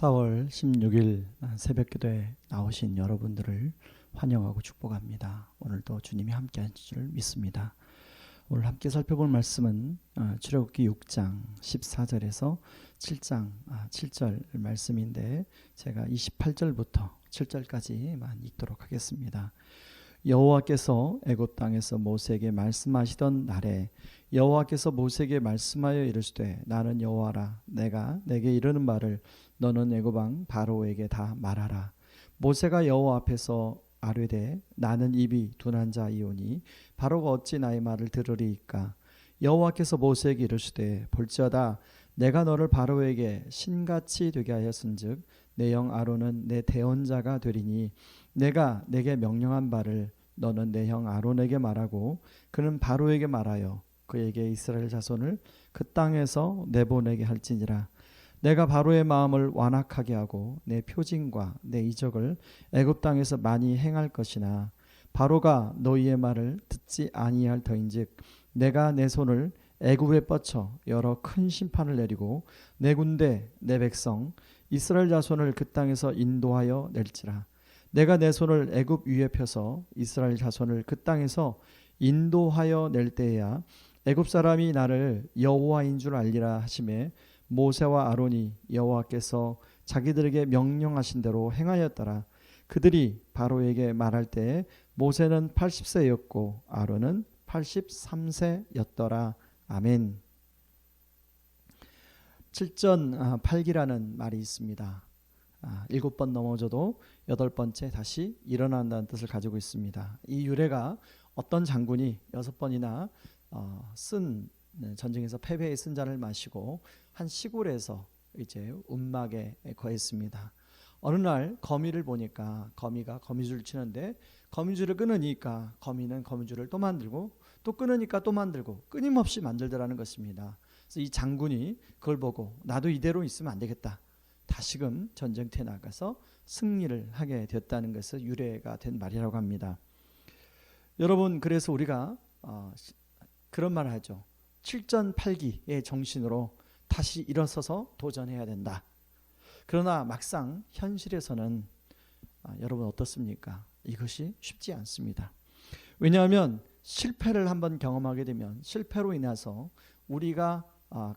4월 16일 새벽기도에 나오신 여러분들을 환영하고 축복합니다. 오늘도 주님이 함께하신 줄 믿습니다. 오늘 함께 살펴볼 말씀은 출애굽기 6장 14절에서 7장 7절 말씀인데 제가 28절부터 7절까지만 읽도록 하겠습니다. 여호와께서 애굽 땅에서 모세에게 말씀하시던 날에 여호와께서 모세에게 말씀하여 이르시되 나는 여호와라. 내가 내게 이르는 말을 너는 애굽 왕 바로에게 다 말하라. 모세가 여호와 앞에서 아뢰되 나는 입이 둔한 자이오니 바로가 어찌 나의 말을 들으리이까. 여호와께서 모세에게 이르시되 볼지어다 내가 너를 바로에게 신같이 되게 하였은즉 내 형 아론은 내 대언자가 되리니 내가 내게 명령한 바를 너는 내 형 아론에게 말하고 그는 바로에게 말하여 그에게 이스라엘 자손을 그 땅에서 내보내게 할지니라. 내가 바로의 마음을 완악하게 하고 내 표징과 내 이적을 애굽 땅에서 많이 행할 것이나 바로가 너희의 말을 듣지 아니할 터인즉 내가 내 손을 애굽에 뻗쳐 여러 큰 심판을 내리고 내 군대 내 백성 이스라엘 자손을 그 땅에서 인도하여 낼지라. 내가 내 손을 애굽 위에 펴서 이스라엘 자손을 그 땅에서 인도하여 낼 때에야 애굽 사람이 나를 여호와인 줄 알리라 하시매 모세와 아론이 여호와께서 자기들에게 명령하신 대로 행하였더라. 그들이 바로에게 말할 때 모세는 80세였고 아론은 83세였더라. 아멘. 7전 8기라는 말이 있습니다. 7번 넘어져도 8번째 다시 일어난다는 뜻을 가지고 있습니다. 이 유래가 어떤 장군이 6번이나 전쟁에서 패배의 쓴 잔을 마시고 한 시골에서 이제 움막에 거했습니다. 어느 날 거미를 보니까 거미가 거미줄을 치는데 거미줄을 끊으니까 거미는 거미줄을 또 만들고 또 끊으니까 또 만들고 끊임없이 만들더라는 것입니다. 그래서 이 장군이 그걸 보고 나도 이대로 있으면 안 되겠다. 다시금 전쟁터에 나가서 승리를 하게 됐다는 것은 유래가 된 말이라고 합니다. 여러분, 그래서 우리가 그런 말을 하죠. 7전 8기의 정신으로 다시 일어서서 도전해야 된다. 그러나 막상 현실에서는 여러분 어떻습니까? 이것이 쉽지 않습니다. 왜냐하면 실패를 한번 경험하게 되면 실패로 인해서 우리가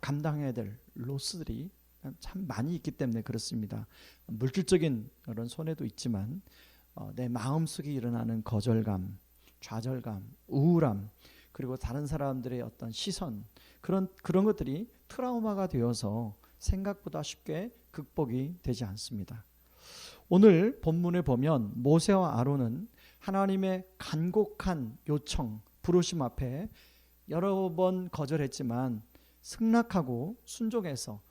감당해야 될 로스들이 참 많이 있기 때문에 그렇습니다. 물질적인 그런 손해도 있지만 내 마음속에 일어나는 거절감, 좌절감, 우울함, 그리고 다른 사람들의 어떤 시선, 그런 것들이 트라우마가 되어서 생각보다 쉽게 극복이 되지 않습니다. 오늘 본문에 보면 모세와 아론은 하나님의 간곡한 요청, 부르심 앞에 여러 번 거절했지만 승낙하고 순종해서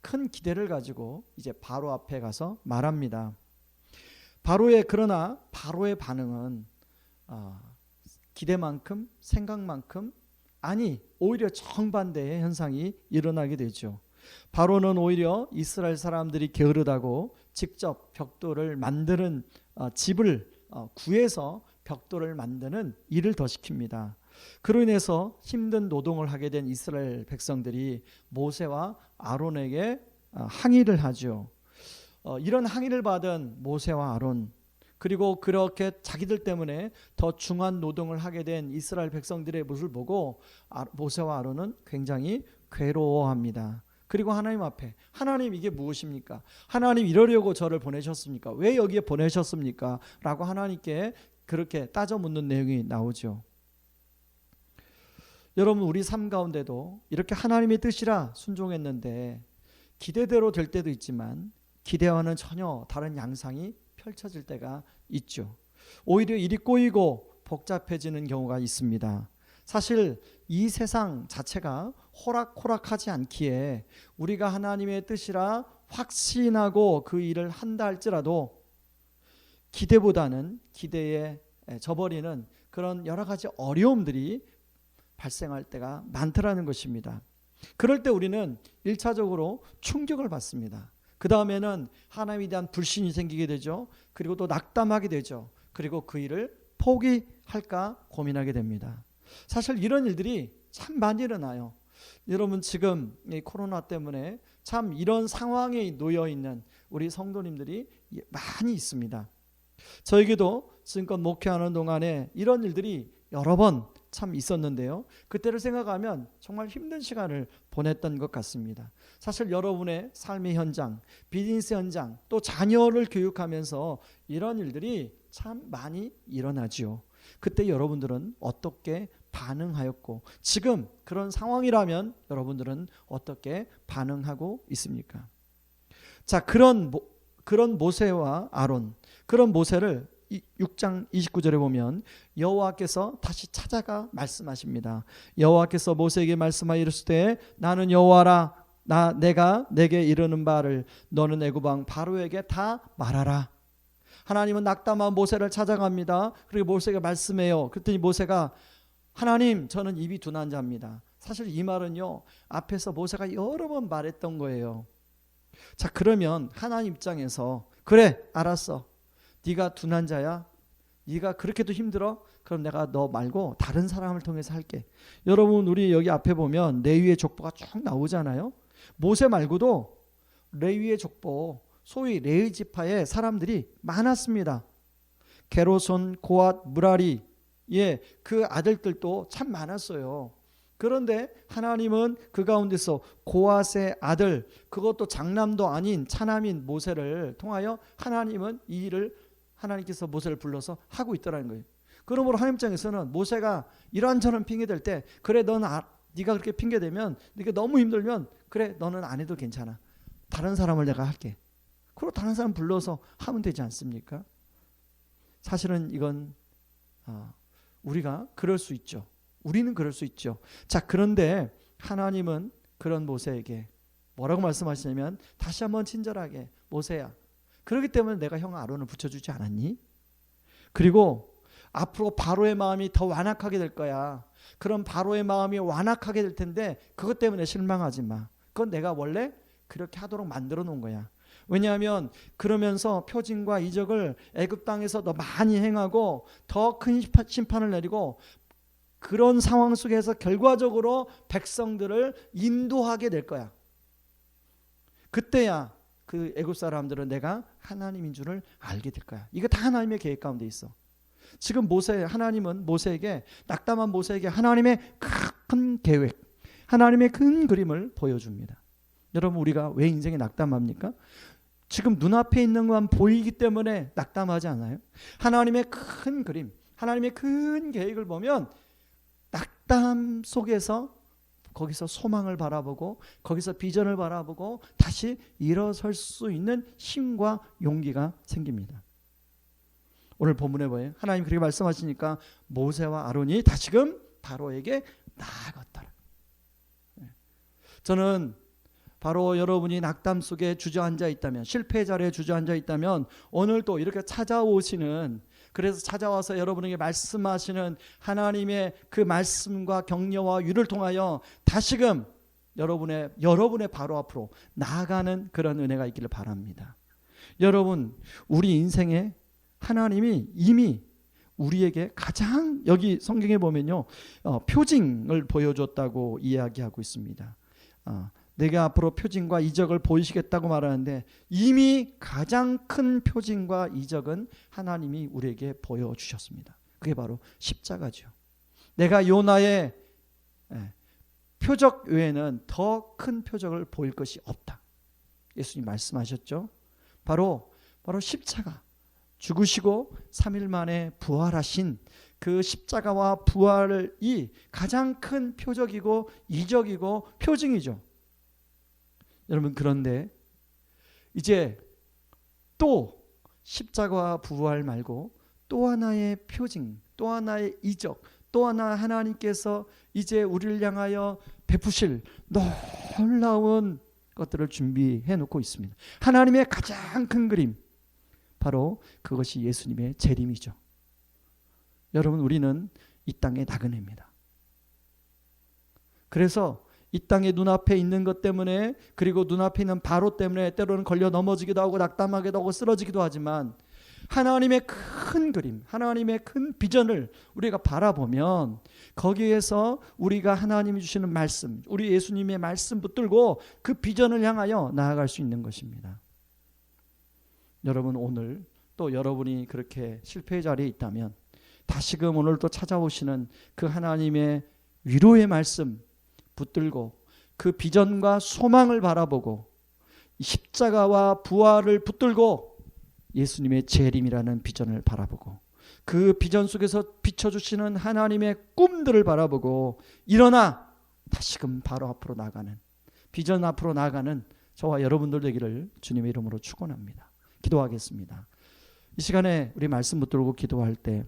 큰 기대를 가지고 이제 바로 앞에 가서 말합니다. 그러나 바로의 반응은 기대만큼 생각만큼 아니 오히려 정반대의 현상이 일어나게 되죠. 바로는 오히려 이스라엘 사람들이 게으르다고 직접 벽돌을 만드는 집을 구해서 벽돌을 만드는 일을 더 시킵니다. 그로 인해서 힘든 노동을 하게 된 이스라엘 백성들이 모세와 아론에게 항의를 하죠. 이런 항의를 받은 모세와 아론, 그리고 그렇게 자기들 때문에 더 중한 노동을 하게 된 이스라엘 백성들의 모습을 보고 모세와 아론은 굉장히 괴로워합니다. 그리고 하나님 앞에 하나님 이게 무엇입니까? 하나님 이러려고 저를 보내셨습니까? 왜 여기에 보내셨습니까? 라고 하나님께 그렇게 따져 묻는 내용이 나오죠. 여러분, 우리 삶 가운데도 이렇게 하나님의 뜻이라 순종했는데 기대대로 될 때도 있지만 기대와는 전혀 다른 양상이 펼쳐질 때가 있죠. 오히려 일이 꼬이고 복잡해지는 경우가 있습니다. 사실 이 세상 자체가 호락호락하지 않기에 우리가 하나님의 뜻이라 확신하고 그 일을 한다 할지라도 기대보다는 기대에 져버리는 그런 여러 가지 어려움들이 발생할 때가 많더라는 것입니다. 그럴 때 우리는 1차적으로 충격을 받습니다. 그 다음에는 하나님에 대한 불신이 생기게 되죠. 그리고 또 낙담하게 되죠. 그리고 그 일을 포기할까 고민하게 됩니다. 사실 이런 일들이 참 많이 일어나요. 여러분, 지금 이 코로나 때문에 참 이런 상황에 놓여 있는 우리 성도님들이 많이 있습니다. 저에게도 지금껏 목회하는 동안에 이런 일들이 여러 번 참 있었는데요. 그때를 생각하면 정말 힘든 시간을 보냈던 것 같습니다. 사실 여러분의 삶의 현장, 비즈니스 현장, 또 자녀를 교육하면서 이런 일들이 참 많이 일어나지요. 그때 여러분들은 어떻게 반응하였고, 지금 그런 상황이라면 여러분들은 어떻게 반응하고 있습니까? 자, 그런 모세와 아론, 그런 모세를 6장 29절에 보면 여호와께서 다시 찾아가 말씀하십니다. 여호와께서 모세에게 말씀하여 이르시되 나는 여호와라. 내가 내게 이르는 바를 너는 애굽 왕 바로에게 다 말하라. 하나님은 낙담한 모세를 찾아갑니다. 그리고 모세가 말씀해요. 그랬더니 모세가 하나님, 저는 입이 둔한 자입니다. 사실 이 말은요, 앞에서 모세가 여러 번 말했던 거예요. 자, 그러면 하나님 입장에서 그래, 알았어. 네가 둔한 자야. 네가 그렇게도 힘들어? 그럼 내가 너 말고 다른 사람을 통해서 할게. 여러분, 우리 여기 앞에 보면 레위의 족보가 쭉 나오잖아요. 모세 말고도 레위의 족보, 소위 레위 지파의 사람들이 많았습니다. 게르손, 고앗, 무라리, 그 아들들도 참 많았어요. 그런데 하나님은 그 가운데서 고앗의 아들, 그것도 장남도 아닌 차남인 모세를 통하여 하나님은 이 일을 하나님께서 모세를 불러서 하고 있더라는 거예요. 그러므로 하나님 입장에서는 모세가 이런저런 핑계댈 때 그래, 네가 그렇게 핑계대면, 네가 너무 힘들면 그래, 너는 안 해도 괜찮아. 다른 사람을 내가 할게. 그리고 다른 사람 불러서 하면 되지 않습니까? 사실은 이건 우리가 그럴 수 있죠. 우리는 그럴 수 있죠. 자, 그런데 하나님은 그런 모세에게 뭐라고 말씀하시냐면, 다시 한번 친절하게, 모세야, 그렇기 때문에 내가 형 아론을 붙여주지 않았니? 그리고 앞으로 바로의 마음이 더 완악하게 될 거야. 그럼 바로의 마음이 완악하게 될 텐데 그것 때문에 실망하지 마. 그건 내가 원래 그렇게 하도록 만들어 놓은 거야. 왜냐하면 그러면서 표징과 이적을 애굽 땅에서 더 많이 행하고 더 큰 심판을 내리고, 그런 상황 속에서 결과적으로 백성들을 인도하게 될 거야. 그때야 그 애굽 사람들은 내가 하나님인 줄을 알게 될 거야. 이거 다 하나님의 계획 가운데 있어. 지금 하나님은 모세에게, 낙담한 모세에게 하나님의 큰 계획, 하나님의 큰 그림을 보여줍니다. 여러분, 우리가 왜 인생에 낙담합니까? 지금 눈앞에 있는 것만 보이기 때문에 낙담하지 않아요? 하나님의 큰 그림, 하나님의 큰 계획을 보면 낙담 속에서 거기서 소망을 바라보고, 거기서 비전을 바라보고 다시 일어설 수 있는 힘과 용기가 생깁니다. 오늘 본문에 보여요. 하나님 그렇게 말씀하시니까 모세와 아론이 다시금 바로에게 나아갔더라. 저는 바로 여러분이 낙담 속에 주저앉아 있다면, 실패 자리에 주저앉아 있다면, 오늘 또 이렇게 찾아오시는, 그래서 찾아와서 여러분에게 말씀하시는 하나님의 그 말씀과 격려와 유를 통하여 다시금 여러분의 바로 앞으로 나아가는 그런 은혜가 있기를 바랍니다. 여러분, 우리 인생에 하나님이 이미 우리에게 가장, 여기 성경에 보면요, 표징을 보여줬다고 이야기하고 있습니다. 내가 앞으로 표징과 이적을 보이시겠다고 말하는데, 이미 가장 큰 표징과 이적은 하나님이 우리에게 보여주셨습니다. 그게 바로 십자가죠. 내가 요나의 표적 외에는 더 큰 표적을 보일 것이 없다. 예수님 말씀하셨죠. 바로 십자가, 죽으시고 3일 만에 부활하신 그 십자가와 부활이 가장 큰 표적이고 이적이고 표징이죠. 여러분, 그런데 이제 또 십자가와 부활 말고 또 하나의 표징, 또 하나의 이적, 또 하나 하나님께서 이제 우리를 향하여 베푸실 놀라운 것들을 준비해 놓고 있습니다. 하나님의 가장 큰 그림, 바로 그것이 예수님의 재림이죠. 여러분, 우리는 이 땅의 나그네입니다. 그래서 이 땅의 눈앞에 있는 것 때문에, 그리고 눈앞에 있는 바로 때문에 때로는 걸려 넘어지기도 하고 낙담하기도 하고 쓰러지기도 하지만, 하나님의 큰 그림, 하나님의 큰 비전을 우리가 바라보면 거기에서 우리가 하나님이 주시는 말씀, 우리 예수님의 말씀 붙들고 그 비전을 향하여 나아갈 수 있는 것입니다. 여러분 오늘 또 여러분이 그렇게 실패의 자리에 있다면 다시금 오늘 또 찾아오시는 그 하나님의 위로의 말씀 붙들고 그 비전과 소망을 바라보고 십자가와 부활을 붙들고 예수님의 재림이라는 비전을 바라보고 그 비전 속에서 비춰주시는 하나님의 꿈들을 바라보고 일어나 다시금 바로 앞으로 나가는 비전 앞으로 나가는 저와 여러분들 되기를 주님의 이름으로 축원합니다. 기도하겠습니다. 이 시간에 우리 말씀 붙들고 기도할 때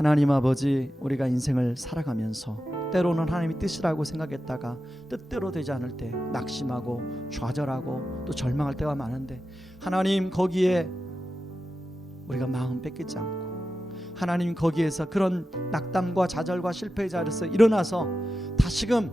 하나님 아버지, 우리가 인생을 살아가면서 때로는 하나님의 뜻이라고 생각했다가 뜻대로 되지 않을 때 낙심하고 좌절하고 또 절망할 때가 많은데 하나님 거기에 우리가 마음 뺏기지 않고 하나님 거기에서 그런 낙담과 좌절과 실패의 자리에서 일어나서 다시금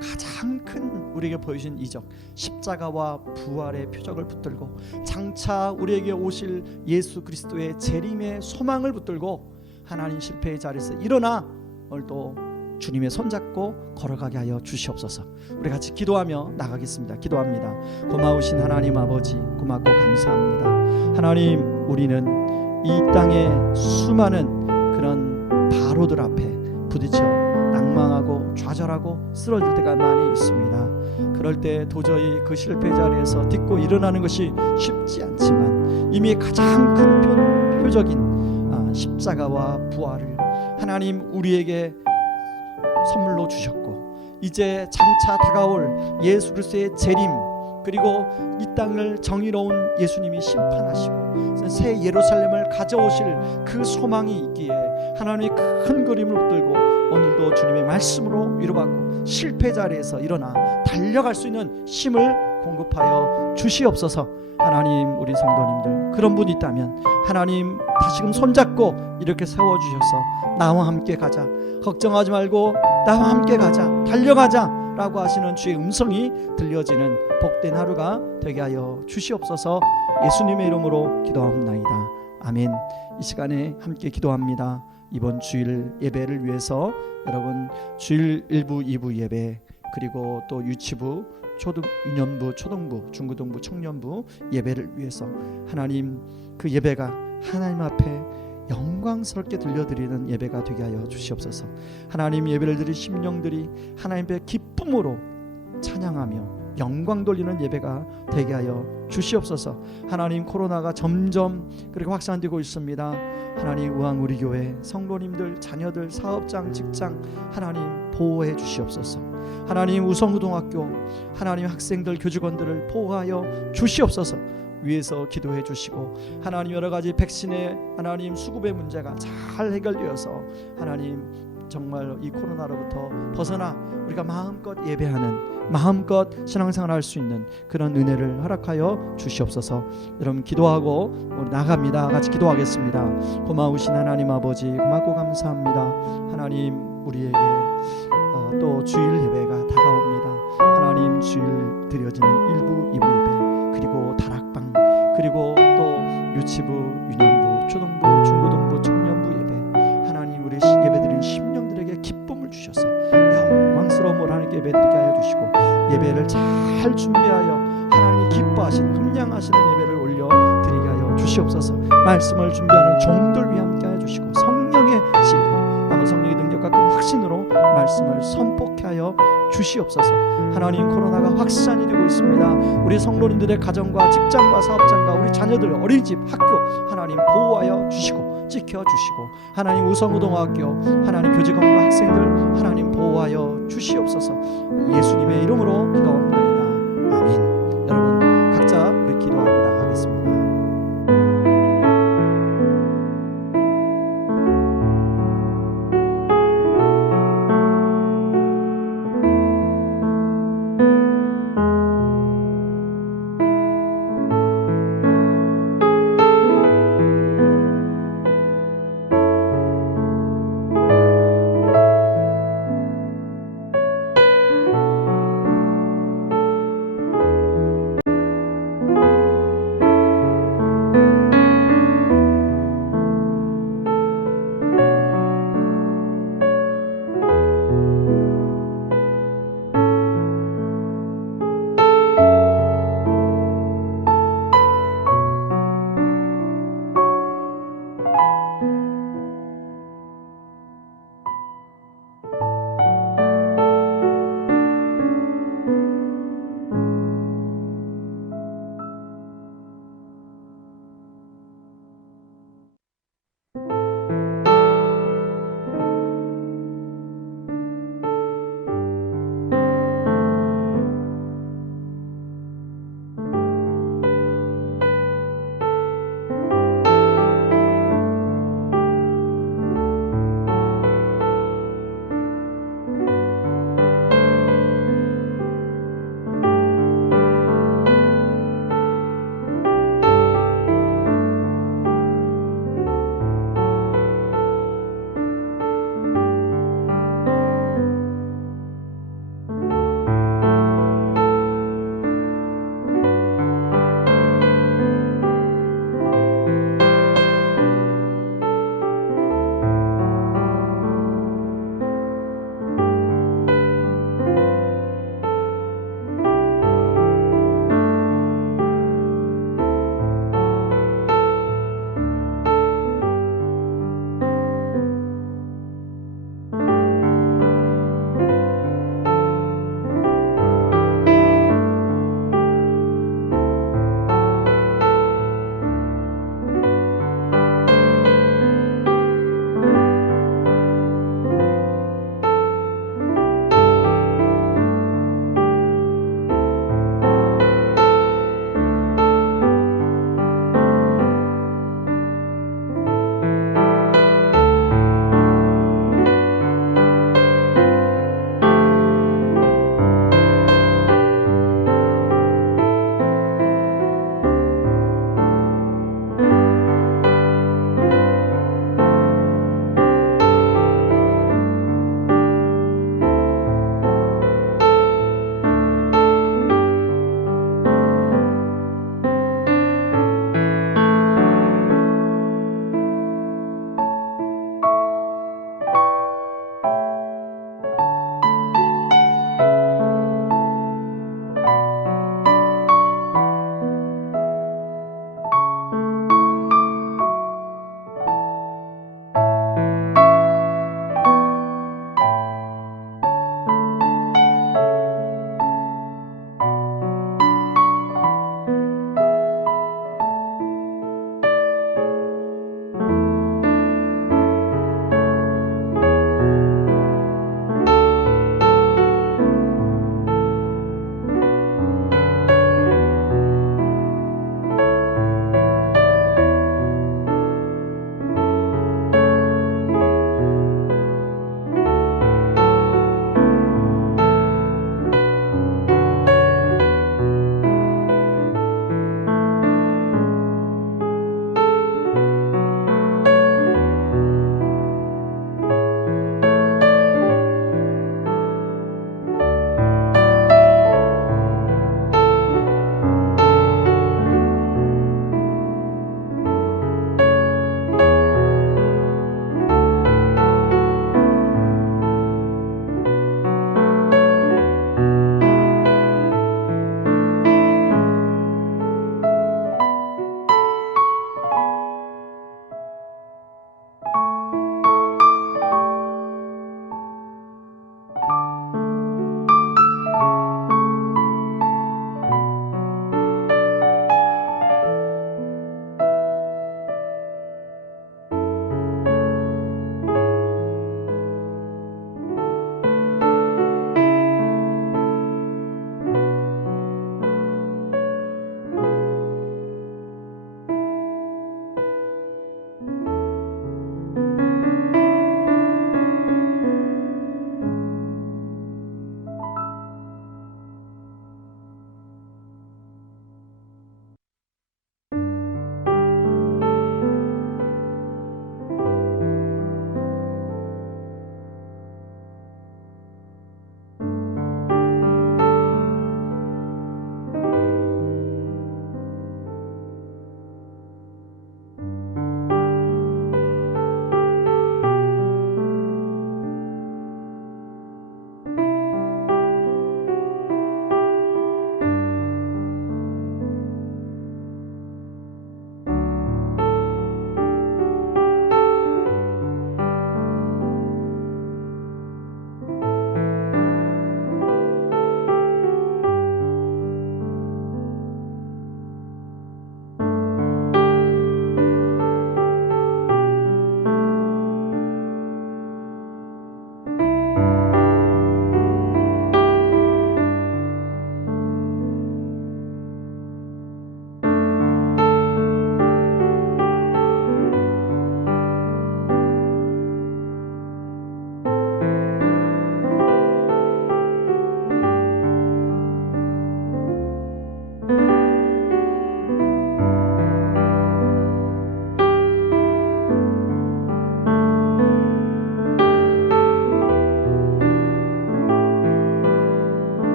가장 큰 우리에게 보여주신 이적 십자가와 부활의 표적을 붙들고 장차 우리에게 오실 예수 그리스도의 재림의 소망을 붙들고 하나님 실패의 자리에서 일어나 오늘도 주님의 손잡고 걸어가게 하여 주시옵소서. 우리 같이 기도하며 나가겠습니다. 기도합니다. 고마우신 하나님 아버지, 고맙고 감사합니다. 하나님, 우리는 이 땅의 수많은 그런 바로들 앞에 부딪혀 낭망하고 좌절하고 쓰러질 때가 많이 있습니다. 그럴 때 도저히 그 실패 자리에서 딛고 일어나는 것이 쉽지 않지만 이미 가장 큰 표적인 십자가와 부활을 하나님 우리에게 선물로 주셨고 이제 장차 다가올 예수 그리스도의 재림 그리고 이 땅을 정의로운 예수님이 심판하시고 새 예루살렘을 가져오실 그 소망이 있기에 하나님의 큰 그림을 붙들고 오늘도 주님의 말씀으로 위로받고 실패 자리에서 일어나 달려갈 수 있는 힘을 공급하여 주시옵소서. 하나님, 우리 성도님들 그런 분이 있다면 하나님 다시금 손잡고 이렇게 세워주셔서 나와 함께 가자, 걱정하지 말고 나와 함께 가자, 달려가자 라고 하시는 주의 음성이 들려지는 복된 하루가 되게 하여 주시옵소서. 예수님의 이름으로 기도합나이다. 아멘. 이 시간에 함께 기도합니다. 이번 주일 예배를 위해서 여러분 주일 1부 2부 예배 그리고 또 유치부 유년부, 초등부, 중고등부, 청년부 예배를 위해서 하나님 그 예배가 하나님 앞에 영광스럽게 들려드리는 예배가 되게 하여 주시옵소서. 하나님 예배를 드린 심령들이 하나님 앞에 기쁨으로 찬양하며 영광 돌리는 예배가 되게 하여 주시옵소서. 하나님 코로나가 점점 그리고 확산되고 있습니다. 하나님 의왕 우리 교회 성도님들, 자녀들, 사업장, 직장 하나님 보호해 주시옵소서. 하나님 우성고등학교 하나님 학생들, 교직원들을 보호하여 주시옵소서. 위에서 기도해 주시고 하나님 여러 가지 백신의 하나님 수급의 문제가 잘 해결되어서 하나님 정말 이 코로나로부터 벗어나 우리가 마음껏 예배하는 마음껏 신앙생활 할 수 있는 그런 은혜를 허락하여 주시옵소서. 여러분 기도하고 우리 나갑니다. 같이 기도하겠습니다. 고마우신 하나님 아버지 고맙고 감사합니다. 하나님 우리에게 또 주일 예배가 다가옵니다. 하나님 주일 드려지는 1부 2부 예배 그리고 다락방 그리고 또 유치부 유년부 초등부 중고등부 청년부 예배 하나님 우리 예배드린 심령들에게 기쁨을 주셔서 영광스러움을 하나님께 예배드리게 하여 주시고 예배를 잘 준비하여 하나님이 기뻐하시는 흠양하시는 예배를 올려드리게 하여 주시옵소서. 말씀을 준비하는 종들 위에 함께 하여 주시고 성령의 지혜로 아마 성령의 능력과 그 확신으로 말씀을 선포케 하여 주시옵소서. 하나님 코로나가 확산이 되고 있습니다. 우리 성도님들의 가정과 직장과 사업장과 우리 자녀들 어린이집 학교 하나님 보호하여 주시고 지켜주시고 하나님 우성고등학교 하나님 교직원과 학생들 하나님 보호하여 주시옵소서. 예수님의 이름으로 기도합니다. 아멘.